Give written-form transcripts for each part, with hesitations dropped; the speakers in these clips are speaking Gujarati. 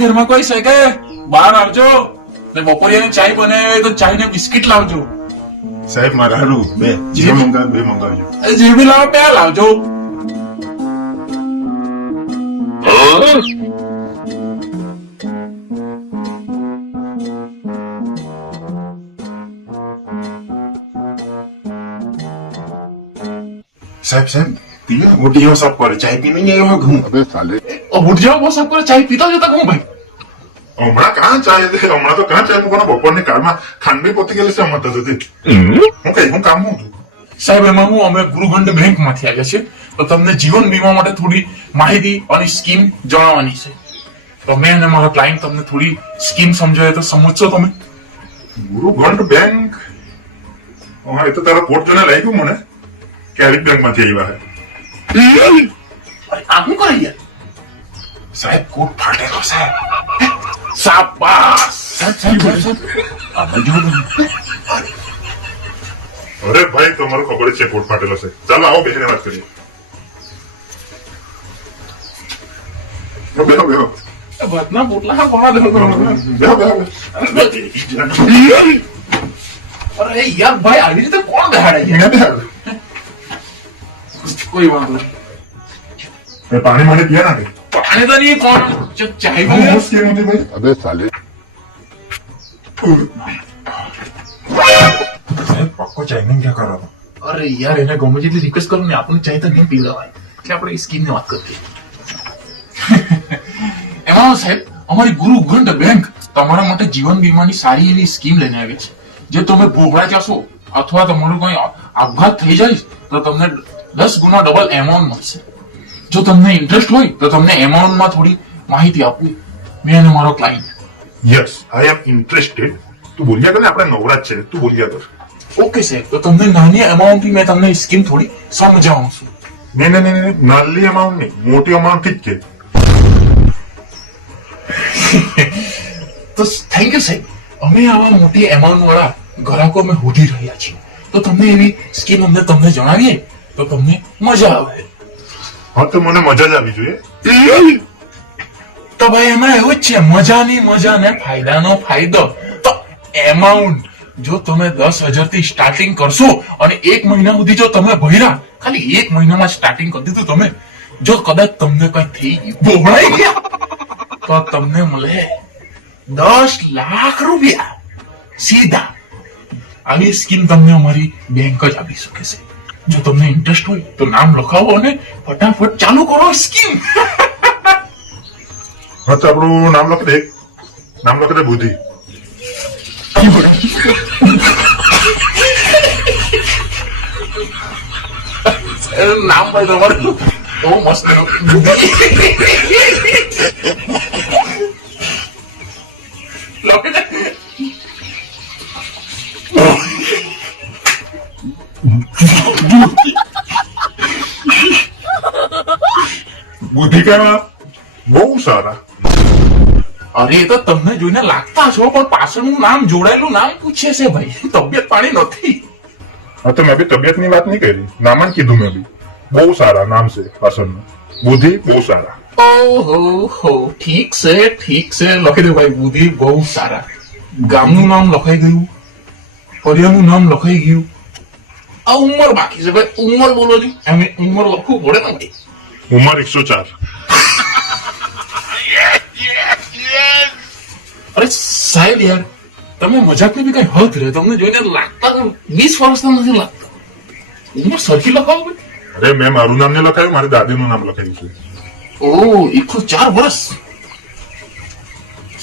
ઘરમાં કોઈ છે કે બહાર આવજો ને બપોરિયાની ચાય બને તો ચાય ને બિસ્કિટ લાવજો. સાહેબ મારા હારું બે જે મંગાવ્યું બે મંગાવજો. જે બી લાવો બે લાવજો. સાહેબ સાહેબ પીને મોટી સાફ કરે ચાય પીને નહીં આવ્યો ઘઉં. अबे साले ઉઠ જાઓ બસ આપ ચાય પીતા જતા કહું ભાઈ. હમણાં કાં ચાય છે હમણાં તો કાં ચાય મૂકવાનો બપોરની કાળમાં ખાંડની પોતી ગયેલી છે હમણાં તો હું કામ હું સાહેબ એમાં હું અમે ગુરુગંડ બેંક માંથી આવ્યા છે તો તમને જીવન વીમા માટે થોડી માહિતી અને સ્કીમ જણાવવાની છે. તો મેં અને મારા ક્લાયન્ટ તમને થોડી સ્કીમ સમજાવે તો સમજશો તમે? ગુરુગંડ બેંક એ તો તારા કોટ જોને લાગ્યું મને ક્યારેક બેંક માંથી આવ્યા અરે આ શું કરી યાર? સાહેબ કોટ ફાટેલો સાહેબ. શાબાશ સાહેબ. અરે ભાઈ તમારું ખબર જ છે કોટ ફાટેલો છે. ચાલો આવો બેસીને વાત કરીએ. બેહો બેહો ભતના પોટલા કોના દેવો? બેહો બેહો. અરે યાર ભાઈ આવી રીતે કોણ બેહાડે યાર? કોઈ વાંધો નહીં. પાણી માટે પીયા નાખે પાણી તો નહીં કોણ ચાય હું બને કેમ નથી ભાઈ. अबे साले સાહેબ પક્કો ચાઇનિંગ ક્યાં કરો છો? અરે યાર એને ગમે જેટલી રિક્વેસ્ટ કરો ને આપણને ચાય તો નહીં પીવડાવાય એટલે આપણે એ સ્કીમની વાત કરીએ. એમાં સાહેબ અમારી ગુરુગંડ બેંક તમારા માટે જીવન વીમાની સારી એવી સ્કીમ લઈને આવી છે. જે તમે ભોગડા જશો અથવા તમારો કોઈ આપઘાત થઈ જાય તો તમને 10 ગુણા ડબલ એમાઉન્ટ મળશે. જો તમને ઇન્ટરેસ્ટ હોય તો તમને એમાઉન્ટમાં થોડી માહિતી આપું મેં અને મારો client. Yes I am interested. તું બોલ્યા કર ને આપણે નવરાજ છે તું બોલ્યા કર. ઓકે સાહેબ તો તમને નાની એમાઉન્ટ થી મેં તમને સ્કીમ થોડી સમજાવું છું. નહીં નાલી અમાઉન્ટ નહીં મોટી અમાઉન્ટ થી જ કે. તો થેન્ક યુ સાહેબ. અમે આવા મોટી એમાઉન્ટ વાળા ગ્રાહકો અમે શોધી રહ્યા છીએ તો તમને એવી સ્કીમ અમને તમને જણાવીએ તો તમને મજા આવે. હા તો મને મજા જ આવી જોઈએ. તો ભાઈ એમાં એવું જ છે મજાની મજા ને ફાયદાનો ફાયદો. તો એમાઉન્ટ જો તમે 10,000 થી સ્ટાર્ટિંગ કરશો અને 1 મહિના સુધી જો તમે ભર્યા ખાલી 1 મહિનામાં સ્ટાર્ટિંગ કરી દીધું તમે જો કદાચ તમને કઈ થઈ ગયું બોલાઈ ગયા તો તમને મળે 10 લાખ રૂપિયા સીધા. આવી સ્કીમ તમને અમારી બેંક જ આપી શકે છે. જો તમને ઇન્ટરેસ્ટ હોય તો નામ લખાવો અને ફટાફટ ચાલુ કરો સ્કીમ. હા તો આપણું નામ લખી દે. નામ લખી દે બુદ્ધિ. નામ ભાઈ તમારું બહુ મસ્ત લખી દે. બુદ્ધિ કેવા બહુ સારા. અરે એ તો તમને જોઈને લાગતા છો પણ પાછળનું નામ જોડાયેલું નામ પૂછે છે ભાઈ. તબિયત પાણી નથી. હા તો મેં બી તબિયતની વાત નહીં કરી નામ જ કીધું મેં બી. બહુ સારા નામ છે પાછળનું. બુદ્ધિ બહુ સારા. ઓહો ઠીક છે લખી દઉં ભાઈ. બુદ્ધિ બહુ સારા. ગામનું નામ લખાઈ ગયું, ફરિયાનું નામ લખાઈ ગયું. આ ઉંમર બાકી છે ભાઈ. ઉંમર બોલો ને એમ ઉંમર લખવું પડે ને ભાઈ. ઉંમર 104. અરે સાહેબ યાર તમે મજાકની બી કઈ હદ રહે. તમને જોઈને લાગતા 20 વર્ષના નથી લાગતા. ઉંમર સરખી લખાવો ભાઈ. અરે મેં મારું નામ નહીં લખાયું મારી દાદીનું નામ લખાયું છે. ઓહ 104 વર્ષ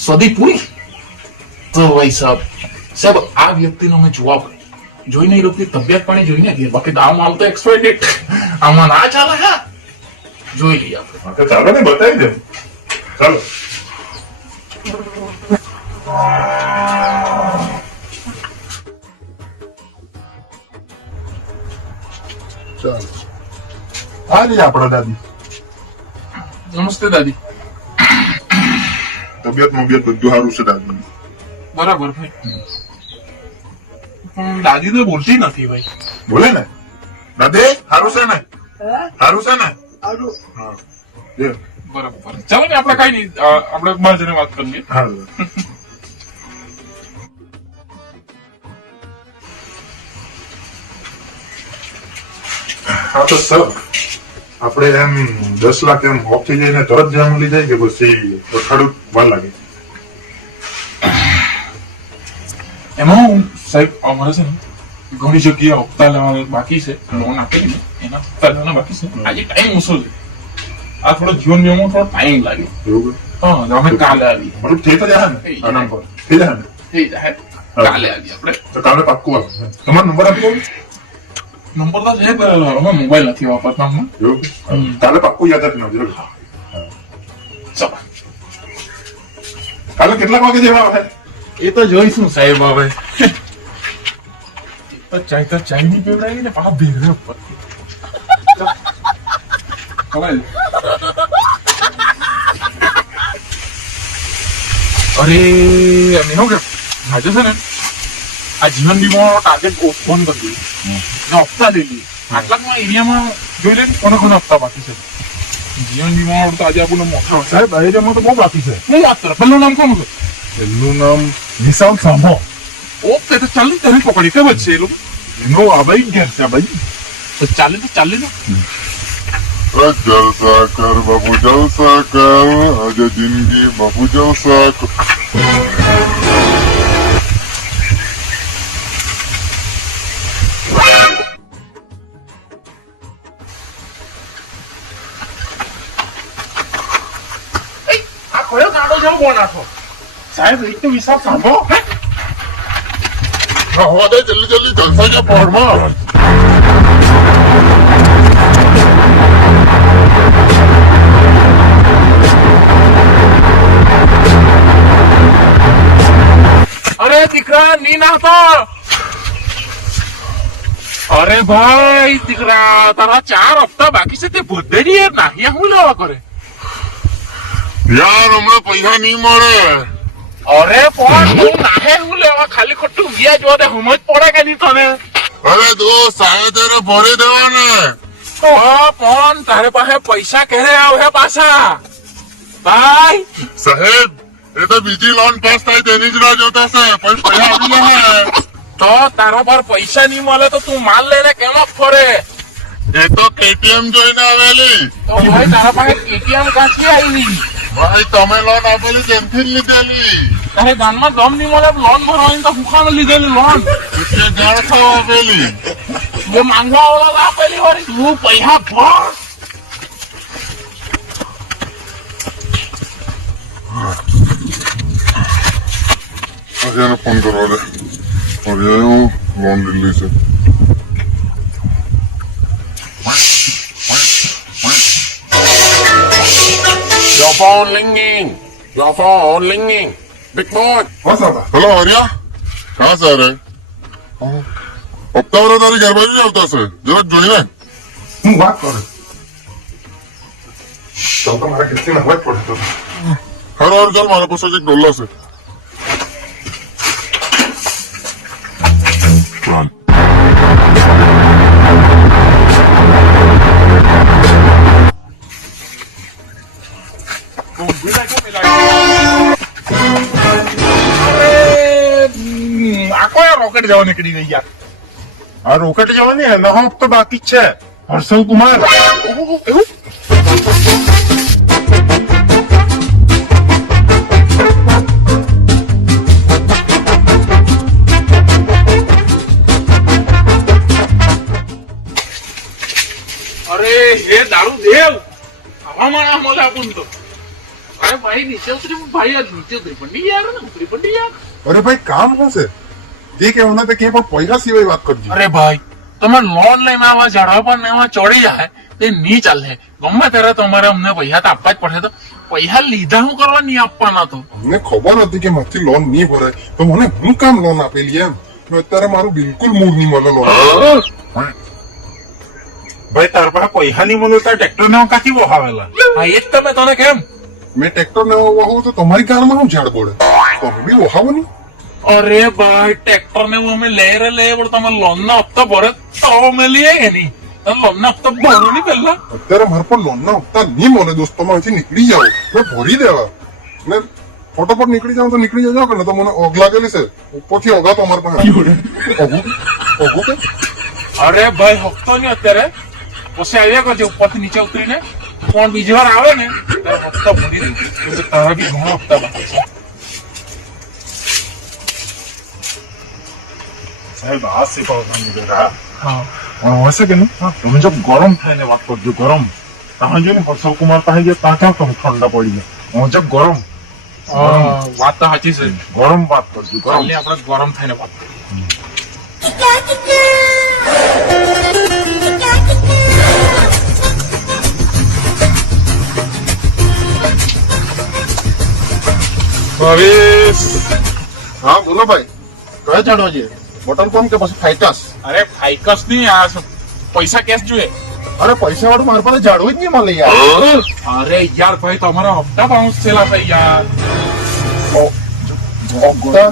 સદી પૂરી. તો ભાઈ સાહેબ આ વ્યક્તિને અમે જોવા પડે. જોઈને એ લોકોની તબિયત પાણી જોઈને ગયા. બાકી દામ આમ તો એક્સપાયર્ડ ડેટ આમાં ના ચાલે. હા જોઈ લઈએ આપણે. હા તો ચાલો ને બતાવી દે. ચાલો. चल આ જ આપણા દાદી. નમસ્તે દાદી. તબિયત મબિયત બધું સારું છે દાદી. બરાબર ભાઈ. પણ દાદી તો બોલતી નથી ભાઈ. બોલે ને દાદી સારું છે ને સારું છે ને. હા. બરાબર. ચાલો ને આપણે કઈ નહીં, આપણે બહાર જઈને વાત કરીએ. હા હા તો સર આપણે એમ 10 લાખ એમ ઓફ થઈ જાય ને તરત જવા મળી જાય કે પછી થોડું વાર લાગે? એમાં સાહેબ અમારે છે ને ઘણી જગ્યાએ હપ્તા લેવાના બાકી છે, લોન આપેલી ને એના હપ્તા લેવાના બાકી છે. આજે ટાઈમ ઓછો છે, આ થોડો જીવન વીમો થોડો ટાઈમ લાગ્યો. એવું હા, તો અમે કાલે આવીએ. મતલબ થઈ તો જાય ને આ નંબર થઈ જાય ને? થઈ જાય, કાલે આવીએ આપણે. તો કાલે પાક્કું આવે. તમારો નંબર આપી દો. નંબર તો છે પણ અમે મોબાઈલ નથી વાપરતા હમણાં. એવું કે? કાલે પાક્કું યાદ આપી નાખજો. ચાલો, કાલે કેટલા વાગે જેવા આવે? એ તો જોઈશું સાહેબ. હવે તો ચાય ની પીવડાવી ને પાછા ભેગા ઉપર. અરે એમ શું કે આજે છે ને આ જીવન વીમા ટાર્ગેટ બંધ કરી દીધું, હપ્તા લઈ લઈએ. આટલાકમાં એરિયામાં જોઈ લે કોને કોને હપ્તા બાકી છે. જીવન વીમા તો આજે આપણને મોટા સાહેબ આ એરિયામાં તો બહુ બાકી છે. હું વાત કરું. પહેલું નામ કોનું છે? એમનું નામ નિશાંત સાંભો. ઓકે, તો ચાલુ તેને પકડી કેમ જ છે એ લોકો? એનો આ ભાઈ ઘેર છે ભાઈ. તો ચાલે તો ચાલે ને. जलसा कर बाबू जलसा कर आज जिंदगी बाबू जलसा कर આ કયો ગાડો જેવો બોનાથો? સાહેબ એક તો હિસાબ સાંભળો. हवा दे जल्दी जल्दी जलसा के पहाड़ में અરે દીકરા ની નાખતો. અરે ભાઈ દીકરા, તારા 4 હપ્તા બાકી છે તે બધે ની યાર નાખ્યા હું લેવા કરે? यार हमें पैसा नहीं મળે. અરે પણ તું નાહે હું લેવા? ખાલી ખોટું વ્યાજ જોડે સમજ પડે કે નહીં તને? અરે દોસ્ત સાહેબ તેરે ભરી દેવાને. પણ તારે પાસે પૈસા ક્યારે આવે પાછા ભાઈ? સાહેબ એ તો બીજી લોન પાસ થાય તેની જ રાહ જોતા છે, પણ પૈસા આવી જાય. તો તારા પર પૈસા નહીં મળે તો તું માલ લઈને કેમ ફરે? એ તો કેટીએમ જોઈને આવેલી. તો ભાઈ તારા પાસે કેટીએમ કાંથી આવી? ભાઈ તમે લોન આપેલી ત્યાંથી જ લીધેલી. તારે ગામમાં દમ નહીં મળે લોન ભરવાની તો ભૂખાને લીધેલી લોન. એટલે જાણ ખાવ આપેલી. જે માંગવા વાળા આપેલી હોય તું પૈસા ભર. આજે એને ફોન કરવા દે. હવે હું લોન લીધી છે. Your phone ringing. Your phone ringing. Big boy. હા સાહેબ. હેલો હરિયા, કहाँ से रहे? હપ્તા વાળા તારી ઘર બાજુ જ આવતા છે, જરાક જોઈને. હું વાત કરું. ચાલ તો મારા કિસ્સી નાખવા જ પડે તો. હારું હારું ચાલ, મારા પાસે એક ડોલા છે. આ કોઈ રોકેટ જવા નીકળી ગઈ યાર. આ રોકેટ જવાની એનો હપ્તો બાકી જ છે. હર્ષલ કુમાર. એવું? અરે હે દારૂ દેવ, આવા માણસ મળે આપણને તો. અરે ભાઈ નીચે ઉતરી ભાઈ, આ નીચે ઉતરી પડી યાર, ને ઉતરી પડી યાર. અરે ભાઈ કામ શું છે? જે કહેવાના તે કે પણ પૈસા સિવાય વાત કરજો. અરે ભાઈ તમે લોન લઈને આવા ઝાડવા પર ને આવા ચડી જાય તે નહીં ચાલે. ગમે ત્યારે તમારે અમને પૈસા તો આપવા જ પડશે. તો પૈસા લીધા શું કરવા નહીં આપવાના? તો અમને ખબર હતી કે મારથી લોન નહીં ભરાય તો મને હું કામ લોન આપેલી એમ. અત્યારે મારું બિલકુલ મૂડ નહીં મળે લોન. ભાઈ તાર પાસે પૈસા નહીં મળે તો ટ્રેક્ટર ને કાથી વહાવેલા? હા એ જ તમે તને કેમ. મેં ટ્રેક્ટર ને વહાવું તો તમારી કારમાં શું ઝાડ પડે? તમે બી વહાવો નહીં. અરે ભાઈ ટ્રેક્ટર ને અમે લઈ પણ તમે લોન ના હપ્તા ભરે તો અમે લઈએ કે નહીં? લોનના હપ્તા ભરો નહીં પહેલા. અત્યારે મારે પણ લોન ના હપ્તા નહીં મળે દોસ્ત, તમે અહીંથી નીકળી જાઓ, મેં ભરી દેવા ને ફટાફટ નીકળી જાવ તો નીકળી જાવ કે ને તો મને ઓગ લાગેલી છે ઉપરથી ઓગા તો અમારે પાસે ઓગું કે અરે ભાઈ હપ્તો નહીં અત્યારે, પછી આવ્યા કરજે ઉપરથી નીચે ઉતરીને. કોણ બીજી વાર આવે ને ત્યારે હપ્તા ભરી દે, કેમ કે તારા બી ઘણા હપ્તા બાકી છે. સાહેબ આ શીખવવાની જરા હા પણ હોય છે કે નહીં તમે જો ગરમ થાય ને વાત કરજો ગરમ ત્યાં જો ને હર્ષલ કુમાર પાસે ગયા ત્યાં ક્યાં તમે ઠંડા પડી ગયા હું જબ ગરમ વાત તો સાચી છે. ગરમ વાત કરજો ગરમ કાલે આપણે ગરમ થઈને વાત કરીએ. ભવેશ, હા બોલો ભાઈ, કયા ચાડવા છે? બોટલ પંપ કે પછી ફાઈટાસ? અરે ફાઈકસ નહીં, આ પૈસા કેશ જોઈએ. અરે પૈસા વાળું મારી પાસે ઝાડવું જ નહીં મળે યાર. અરે યાર ભાઈ તમારા હપ્તા બાઉન્સ થયેલા છે યાર. હપ્તા?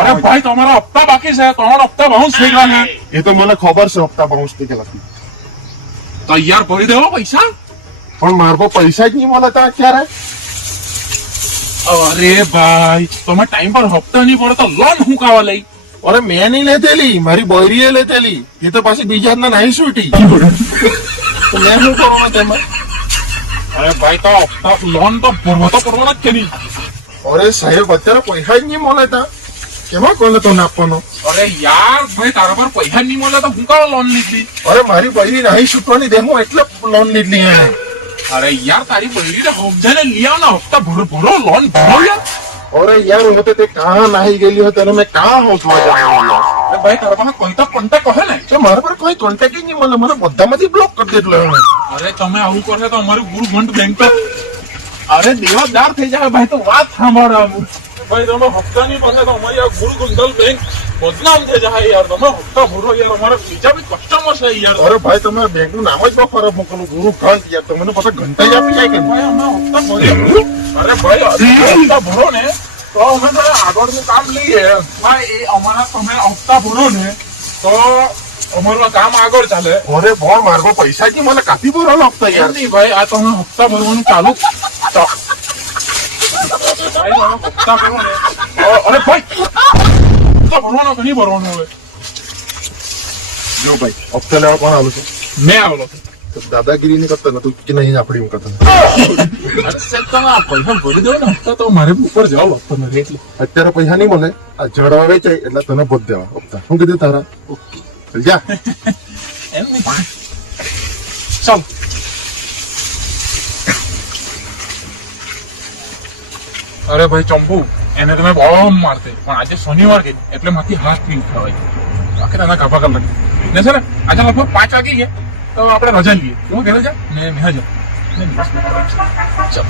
અરે ભાઈ તમારા હપ્તા બાકી છે, તમારા હપ્તા બાઉન્સ થઈ ગયા છે. એ તો મને ખબર છે હપ્તા બાઉન્સ થઈ ગયેલા. તો યાર ભરી દેવો પૈસા. પણ મારા પાસે પૈસા જ નહીં મળે ત્યાં ક્યારે? અરે ભાઈ તમે ટાઈમ પર હપ્તા નહીં પડે તો લોન હું કાવા લઈ. અરે મેં નહીં લેતેલી, મારી બોયરીએ લેતેલી. એ તો પાછી બીજા ના નાહી છૂટી. તો મેં શું કરવાનું તેમાં? અરે ભાઈ તો હપ્તા લોન તો ભરવો તો પડવાના જ કે નહીં. અરે સાહેબ અત્યારે પૈસા જ નહીં મળે ત્યાં કેમાં કોને તો આપવાનો? અરે યાર ભાઈ તારા પર પૈસા નહીં મળે તો હું કાવા લોન લીધી. અરે મારી બૈરી નાહી છૂટવાની દેહમાં એટલે લોન લીધી હે. અરે યાર તારી બૈરીને સમજાને લઈ આવ ને હપ્તા ભરો લોન ભરો યાર. અરે યાર હું તો તે કાં નાહી ગયેલી હોય તેને મેં કાં હોસવા જવાનું? અરે ભાઈ તારા પાસે કોઈ તો કોન્ટેક્ટ કહે ને. તો મારા પર કોઈ કોન્ટેક્ટ જ નહીં મળે, મને બધામાંથી બ્લોક કરી દેટલો. અરે તમે આવું કરશો તો અમારું ગુરુ ઘંટ બેંક તો અરે દેવાદાર થઈ જાય. ભાઈ તો વાત સાંભળવાનું. ભાઈ તમે હપ્તા નહીં ભરે તો અમારી આ ગુરુ ગુંડલ બેંક બદનામ થઈ જાય યાર. તમે હપ્તા ભરો યાર, અમારા બીજા બી કસ્ટમર છે યાર. અરે ભાઈ તમે બેંક નું નામ જ બહુ ખરાબ મોકલું, ગુરુ ઘંટ યાર. તમને પાછા ઘંટા જ આપી જાય કે ભાઈ અમે હપ્તા ભરીએ. અરે ભાઈ હપ્તા ભરો ને તો અમે તો આગળનું કામ લઈએ. ભાઈ એ અમારા તમે હપ્તા ભરો ને તો અમારું કામ આગળ ચાલે. અરે બોલ માર્ગો પૈસા જ નહીં મને કાપી બોલો હપ્તા એમ યાર. નહીં ભાઈ આ તમે હપ્તા ભરવાનું ચાલુ તો ભાઈ તમે હપ્તા ભરો ને અરે ભાઈ હપ્તા ભરવાનો કે નહીં ભરવાનો હવે? જો ભાઈ હપ્તા લેવા કોણ આવું છે? મેં આવેલો તો દાદાગીરી નહીં કરતા નતું કે નહીં આપડી હું કરતા. અરે સાહેબ તમે આ પૈસા ભરી દો ને હપ્તા તો મારે ઉપર જવાબ હપ્તા મળે એટલે અત્યારે પૈસા નહીં મળે, આ જડવા વેચાય એટલે તને ભોજ દેવા હપ્તા. શું કીધું તારા? ચાલ જા. એમ નહીં ચાલ. અરે ભાઈ ચંપુ એને તમે બહુ મારતે પણ આજે શનિવાર ગઈ એટલે માંથી હાથ થી ઉઠાવાય બાકી તને કાપા કર લાગે ને છે ને. આજે લગભગ 5 વાગી ગયા તો આપણે રજા લઈએ. તું ઘરે જા ને મેં જા ચાલ.